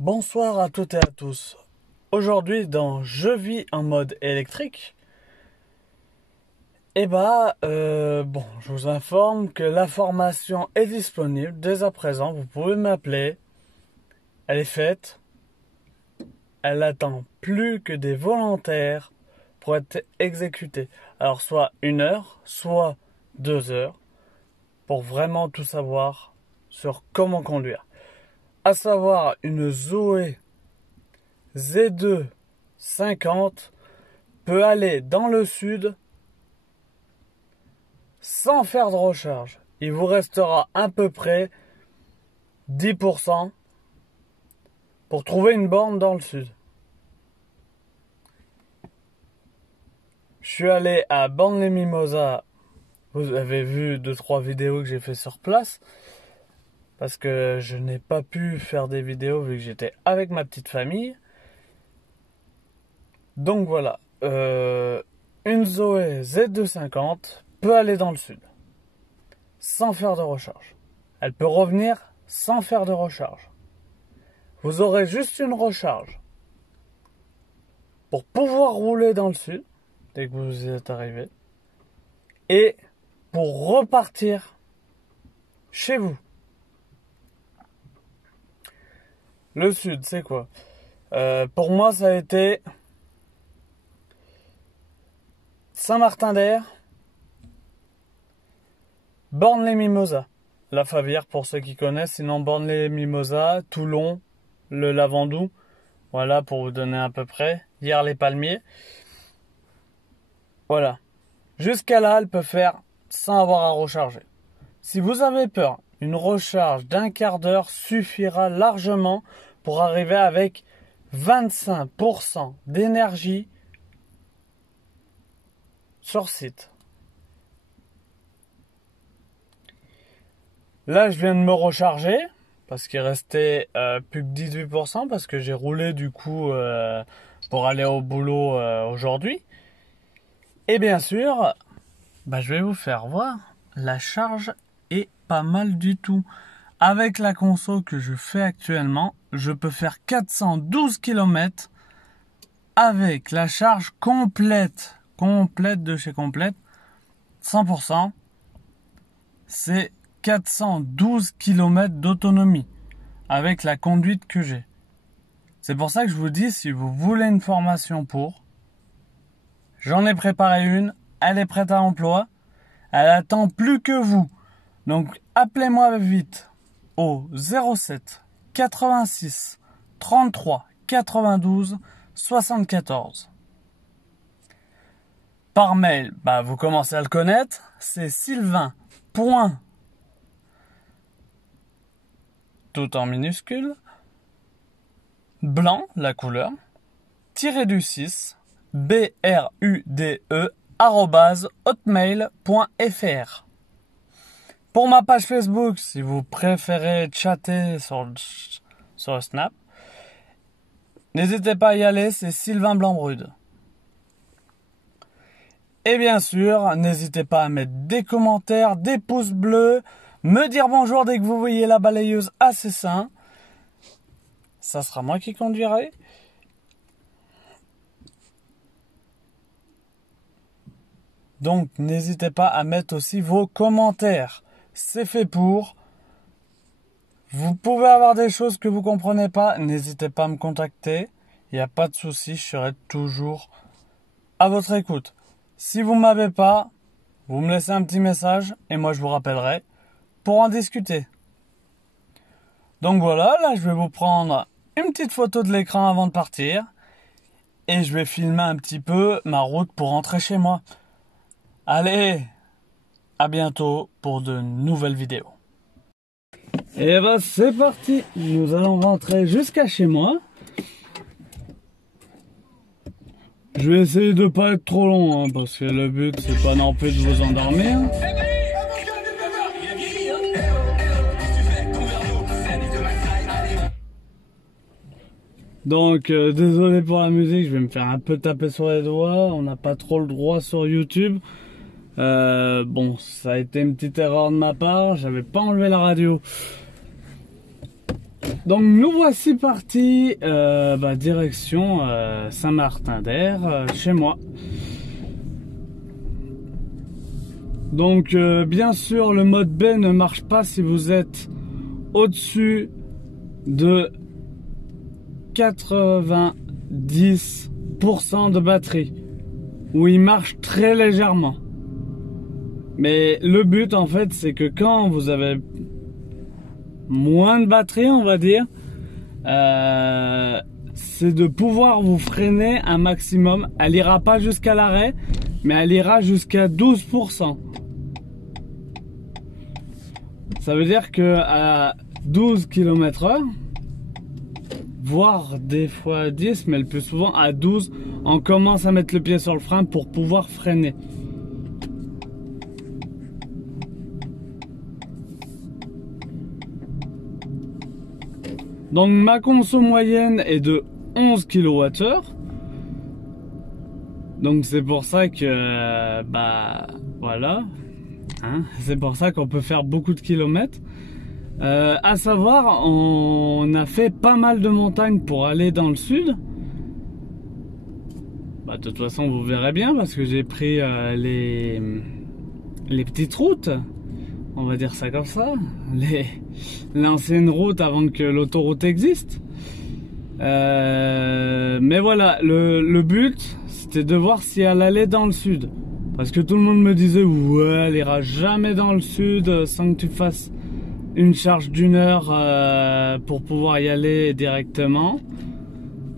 Bonsoir à toutes et à tous. Aujourd'hui dans Je vis en mode électrique, je vous informe que la formation est disponible dès à présent. Vous pouvez m'appeler. Elle est faite. Elle attend plus que des volontaires pour être exécutée. Alors soit 1 heure, soit 2 heures, pour vraiment tout savoir sur comment conduire. À savoir une Zoé Z2 50 peut aller dans le sud sans faire de recharge. Il vous restera à peu près 10% pour trouver une borne dans le sud. Je suis allé à Bornes-les-Mimosas. Vous avez vu 2-3 vidéos que j'ai fait sur place. Parce que je n'ai pas pu faire des vidéos vu que j'étais avec ma petite famille. Donc voilà. Une Zoé Z250 peut aller dans le sud. Sans faire de recharge. Elle peut revenir sans faire de recharge. Vous aurez juste une recharge. Pour pouvoir rouler dans le sud. Dès que vous y êtes arrivé. Et pour repartir chez vous. Le sud, c'est quoi? Pour moi, ça a été Saint-Martin-d'Air, Bornes-les-Mimosas, la Favière pour ceux qui connaissent, sinon Bornes-les-Mimosas, Toulon, le Lavandou, voilà pour vous donner à peu près, Hyères-les-Palmiers. Voilà, jusqu'à là, elle peut faire sans avoir à recharger. Si vous avez peur, une recharge d'1/4 d'heure suffira largement pour arriver avec 25% d'énergie sur site. Là, je viens de me recharger parce qu'il restait plus que 18% parce que j'ai roulé du coup pour aller au boulot aujourd'hui. Et bien sûr, je vais vous faire voir, la charge est pas mal du tout. Avec la conso que je fais actuellement, je peux faire 412 km avec la charge complète de chez Complète, 100%. C'est 412 km d'autonomie avec la conduite que j'ai. C'est pour ça que je vous dis, si vous voulez une formation j'en ai préparé une, elle est prête à l'emploi, elle attend plus que vous. Donc appelez-moi vite au 07 86 33 92 74. Par mail, vous commencez à le connaître, c'est Sylvain. Tout en minuscule, blanc, la couleur, _6, BRUDE, @hotmail.fr. Pour ma page Facebook, si vous préférez chatter sur le Snap, n'hésitez pas à y aller, c'est Sylvain Blanc-Brude. Et bien sûr, n'hésitez pas à mettre des commentaires, des pouces bleus, me dire bonjour dès que vous voyez la balayeuse à Cessin. Ça sera moi qui conduirai. Donc, n'hésitez pas à mettre aussi vos commentaires. C'est fait pour. Vous pouvez avoir des choses que vous comprenez pas, n'hésitez pas à me contacter. Il n'y a pas de souci, je serai toujours à votre écoute. Si vous ne m'avez pas, vous me laissez un petit message et moi je vous rappellerai pour en discuter. Donc voilà, là je vais vous prendre une petite photo de l'écran avant de partir et je vais filmer un petit peu ma route pour rentrer chez moi. Allez, à bientôt pour de nouvelles vidéos. Et c'est parti, nous allons rentrer jusqu'à chez moi. Je vais essayer de pas être trop long, parce que le but c'est pas non plus de vous endormir. Donc désolé pour la musique, je vais me faire un peu taper sur les doigts, on n'a pas trop le droit sur YouTube. Bon, ça a été une petite erreur de ma part, j'avais pas enlevé la radio. Donc nous voici partis direction Saint-Martin-d'Air, chez moi. Donc bien sûr le mode B ne marche pas si vous êtes au-dessus de 90% de batterie, où il marche très légèrement. Mais le but en fait c'est que quand vous avez moins de batterie, on va dire, c'est de pouvoir vous freiner un maximum. Elle ira pas jusqu'à l'arrêt, mais elle ira jusqu'à 12%. Ça veut dire que à 12 km/h, voire des fois 10, mais le plus souvent à 12, on commence à mettre le pied sur le frein pour pouvoir freiner. Donc ma conso moyenne est de 11 kWh. Donc c'est pour ça que voilà, hein, c'est pour ça qu'on peut faire beaucoup de kilomètres. À savoir, on a fait pas mal de montagnes pour aller dans le sud. De toute façon vous verrez bien parce que j'ai pris les petites routes, on va dire ça comme ça, l'ancienne route avant que l'autoroute existe. Mais voilà, le but c'était de voir si elle allait dans le sud, parce que tout le monde me disait ouais, elle ira jamais dans le sud sans que tu fasses une charge d'1 heure pour pouvoir y aller directement.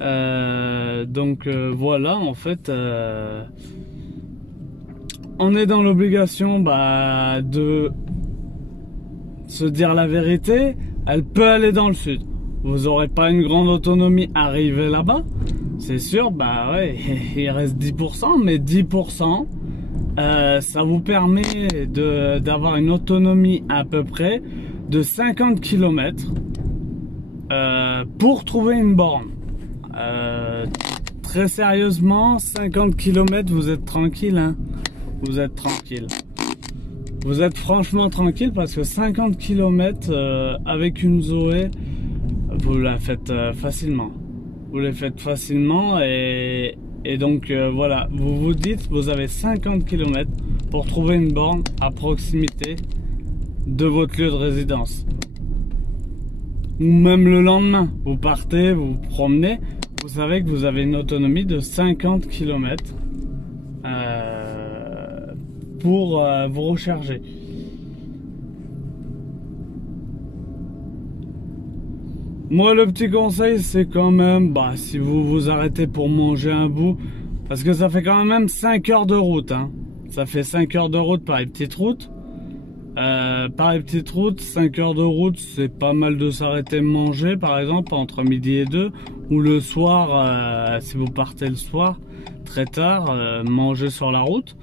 Donc voilà, en fait on est dans l'obligation de se dire la vérité. Elle peut aller dans le sud. Vous aurez pas une grande autonomie arrivé là-bas, c'est sûr. Ouais, il reste 10%, mais 10%, ça vous permet d'avoir une autonomie à peu près de 50 km pour trouver une borne. Très sérieusement, 50 km, vous êtes tranquille, hein. Vous êtes tranquille. Vous êtes franchement tranquille parce que 50 km avec une Zoé, vous la faites facilement. Vous les faites facilement et donc voilà, vous vous dites, vous avez 50 km pour trouver une borne à proximité de votre lieu de résidence. Ou même le lendemain, vous partez, vous vous promenez, vous savez que vous avez une autonomie de 50 km pour vous recharger. Moi le petit conseil c'est quand même, si vous vous arrêtez pour manger un bout, parce que ça fait quand même 5 heures de route, hein. Ça fait 5 heures de route par les petites routes. Par les petites routes, 5 heures de route, c'est pas mal de s'arrêter manger par exemple entre midi et 2, ou le soir, si vous partez le soir très tard, manger sur la route.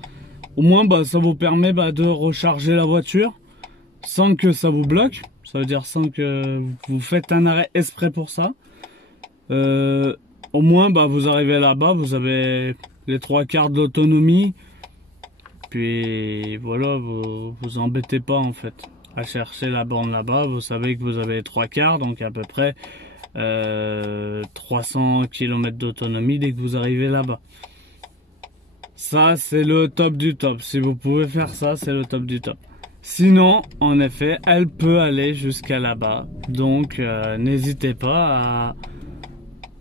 Au moins ça vous permet de recharger la voiture sans que ça vous bloque. Ça veut dire sans que vous faites un arrêt exprès pour ça. Au moins vous arrivez là-bas, vous avez les 3/4 de l'autonomie. Puis voilà, vous embêtez pas en fait à chercher la borne là-bas. Vous savez que vous avez les 3/4, donc à peu près 300 km d'autonomie dès que vous arrivez là-bas. Ça c'est le top du top. Si vous pouvez faire ça, c'est le top du top. Sinon, en effet, elle peut aller jusqu'à là-bas. Donc n'hésitez pas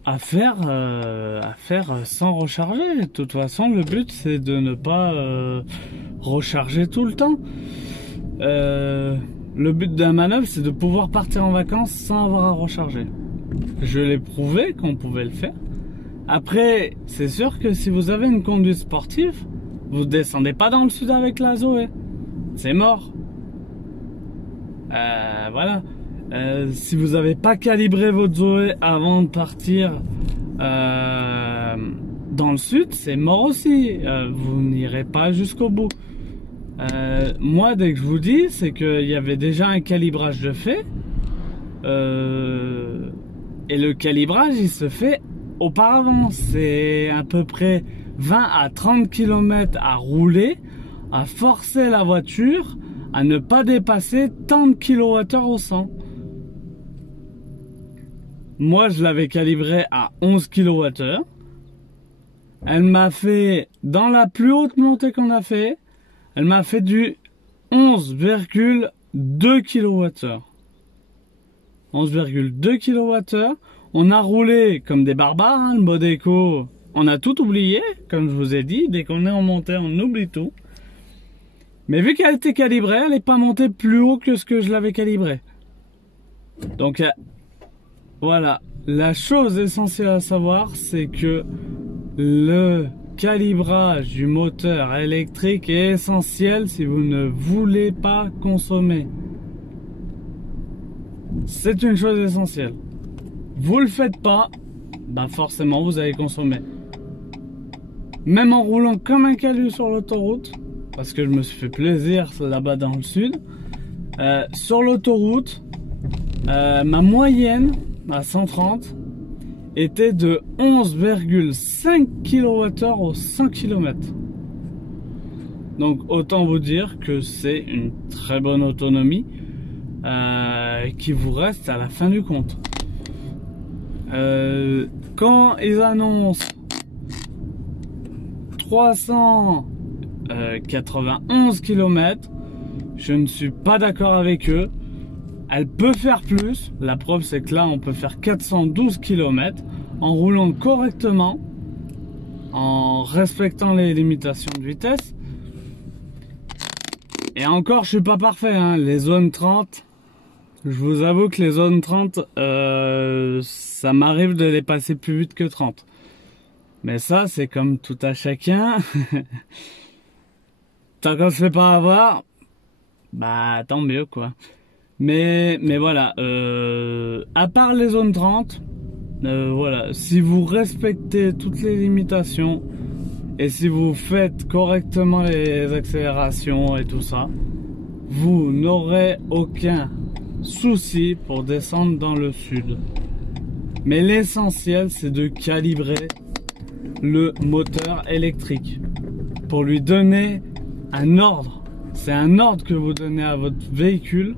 à faire sans recharger. De toute façon, le but c'est de ne pas recharger tout le temps. Le but de la manœuvre c'est de pouvoir partir en vacances sans avoir à recharger. Je l'ai prouvé qu'on pouvait le faire. Après, c'est sûr que si vous avez une conduite sportive, vous descendez pas dans le sud avec la Zoé. C'est mort. Voilà. Si vous n'avez pas calibré votre Zoé avant de partir dans le sud, c'est mort aussi. Vous n'irez pas jusqu'au bout. Moi, dès que je vous dis, c'est qu'il y avait déjà un calibrage de fait. Et le calibrage, il se fait auparavant. C'est à peu près 20 à 30 km à rouler, à forcer la voiture à ne pas dépasser tant de kWh au 100. Moi, je l'avais calibrée à 11 kWh. Elle m'a fait, dans la plus haute montée qu'on a fait, elle m'a fait du 11,2 kWh. 11,2 kWh. On a roulé comme des barbares, hein, le mode éco. On a tout oublié, comme je vous ai dit. Dès qu'on est en montée, on oublie tout. Mais vu qu'elle était calibrée, elle n'est pas montée plus haut que ce que je l'avais calibré. Donc, voilà. La chose essentielle à savoir, c'est que le calibrage du moteur électrique est essentiel si vous ne voulez pas consommer. C'est une chose essentielle. Vous le faites pas, bah forcément vous allez consommer. Même en roulant comme un calu sur l'autoroute, parce que je me suis fait plaisir là-bas dans le sud, sur l'autoroute, ma moyenne à 130 était de 11,5 kWh au 100 km. Donc autant vous dire que c'est une très bonne autonomie qui vous reste à la fin du compte. Quand ils annoncent 391 km, je ne suis pas d'accord avec eux. Elle peut faire plus. La preuve, c'est que là, on peut faire 412 km en roulant correctement, en respectant les limitations de vitesse. Et encore, je suis pas parfait, hein. Les zones 30, je vous avoue que les zones 30, ça m'arrive de les passer plus vite que 30. Mais ça, c'est comme tout à chacun. Tant qu'on se fait pas avoir, bah tant mieux quoi. Mais voilà, à part les zones 30, voilà, si vous respectez toutes les limitations et si vous faites correctement les accélérations et tout ça, vous n'aurez aucun souci pour descendre dans le sud. Mais l'essentiel, c'est de calibrer le moteur électrique pour lui donner un ordre. C'est un ordre que vous donnez à votre véhicule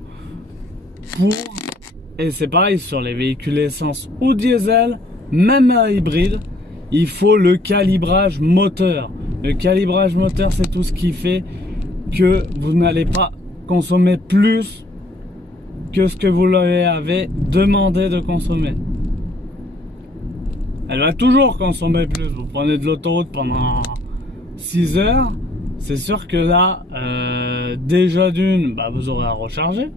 pour, et c'est pareil sur les véhicules essence ou diesel, même hybride, il faut le calibrage moteur. Le calibrage moteur, c'est tout ce qui fait que vous n'allez pas consommer plus que ce que vous lui avez demandé de consommer. Elle va toujours consommer plus. Vous prenez de l'autoroute pendant 6 heures, c'est sûr que là, déjà d'une, bah, vous aurez à recharger.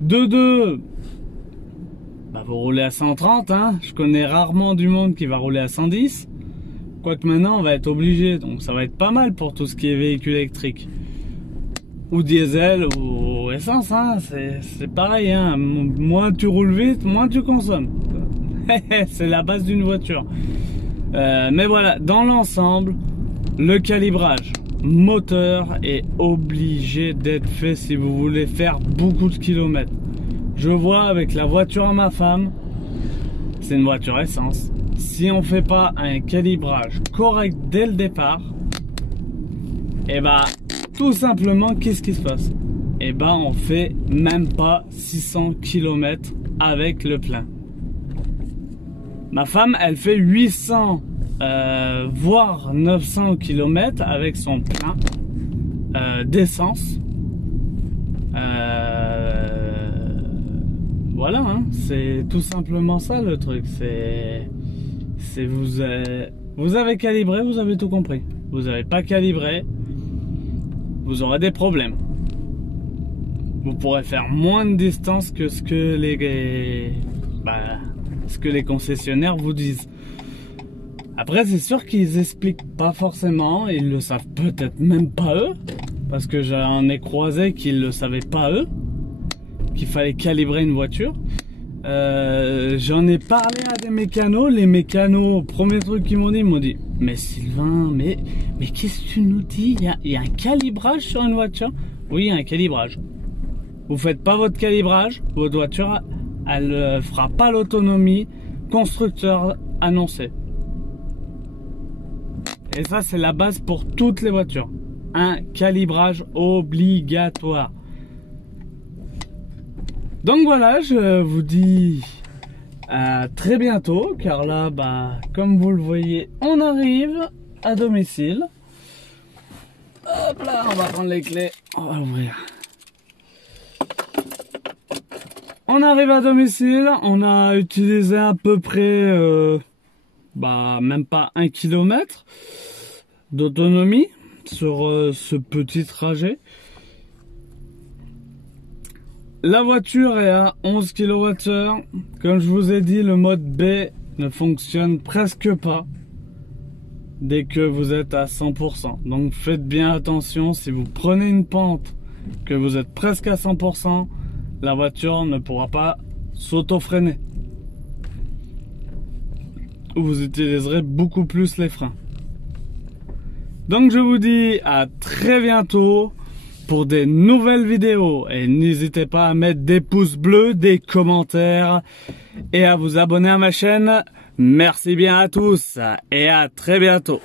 De deux, bah, vous roulez à 130, hein. Je connais rarement du monde qui va rouler à 110. Quoique maintenant, on va être obligé. Donc ça va être pas mal pour tout ce qui est véhicule électrique. Ou diesel, ou essence, hein. C'est pareil, hein. Moins tu roules vite, moins tu consommes. C'est la base d'une voiture. Mais voilà, dans l'ensemble, le calibrage moteur est obligé d'être fait si vous voulez faire beaucoup de kilomètres. Je vois avec la voiture à ma femme, c'est une voiture essence. Si on fait pas un calibrage correct dès le départ, et bah tout simplement, qu'est-ce qui se passe? Et bah on fait même pas 600 km avec le plein. Ma femme, elle fait 800 voire 900 km avec son plein d'essence. Voilà, hein, c'est tout simplement ça le truc. C'est vous avez calibré, vous avez tout compris. Vous n'avez pas calibré, vous aurez des problèmes. Vous pourrez faire moins de distance que ce que les concessionnaires vous disent. Après, c'est sûr qu'ils expliquent pas forcément, ils le savent peut-être même pas eux, parce que j'en ai croisé qu'ils le savaient pas eux, qu'il fallait calibrer une voiture. J'en ai parlé à des mécanos. Les mécanos, premier truc qu'ils m'ont dit, mais Sylvain, mais qu'est-ce que tu nous dis? Il y a un calibrage sur une voiture? Oui, il y a un calibrage. Vous faites pas votre calibrage, votre voiture, elle fera pas l'autonomie constructeur annoncé. Et ça, c'est la base pour toutes les voitures. Un calibrage obligatoire. Donc voilà, je vous dis très bientôt, car là, comme vous le voyez, on arrive à domicile. Hop là, on va prendre les clés, on va ouvrir. On arrive à domicile, on a utilisé à peu près, même pas 1 kilomètre d'autonomie sur ce petit trajet. La voiture est à 11 kWh. Comme je vous ai dit, le mode B ne fonctionne presque pas dès que vous êtes à 100%. Donc faites bien attention, si vous prenez une pente, que vous êtes presque à 100%, la voiture ne pourra pas s'auto-freiner. Vous utiliserez beaucoup plus les freins. Donc je vous dis à très bientôt pour des nouvelles vidéos. Et n'hésitez pas à mettre des pouces bleus, des commentaires et à vous abonner à ma chaîne. Merci bien à tous et à très bientôt.